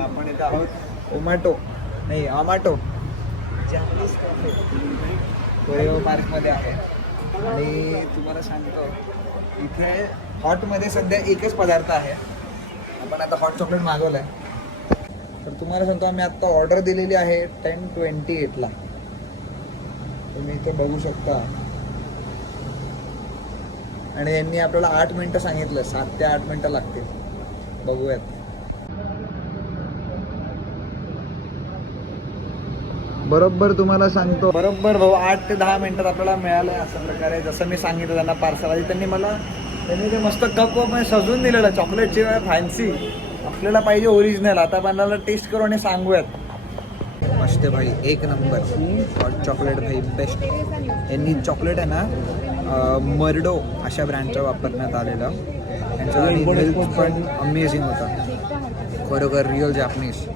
आपण इथे आहोत ओमॅटो नाही आमाटो जॅपनीज कॅफे कोरेगाव पार्कमध्ये आहे. आणि तुम्हाला सांगतो इथे हॉटमध्ये सध्या एकच पदार्थ आहे. आपण आता हॉट चॉकलेट मागवलं आहे. तर तुम्हाला सांगतो आम्ही आत्ता ऑर्डर दिलेली आहे 10:28ला. तुम्ही इथे बघू शकता. आणि यांनी आपल्याला 8 मिनटं सांगितलं. 7 ते 8 मिनटं लागतील. बघूयात. बरोबर तुम्हाला सांगतो बरोबर भाऊ 8 ते 10 मिनटात आपल्याला मिळालं आहे. अशा प्रकारे जसं मी सांगितलं त्यांना पार्सल आधी त्यांनी ते मस्त कप सजवून दिलेलं चॉकलेटची फॅन्सी. आपल्याला पाहिजे ओरिजिनल. आता आपल्याला टेस्ट करू आणि सांगूयात. मस्त भाई एक नंबर हॉट चॉकलेट भाई बेस्ट. यांनी चॉकलेट आहे ना मर्डो अशा ब्रँडचा वापरण्यात आलेला. त्यांचा आणि हेल्थ पण अमेझिंग होता. खरोखर रिअल जॅपनीज.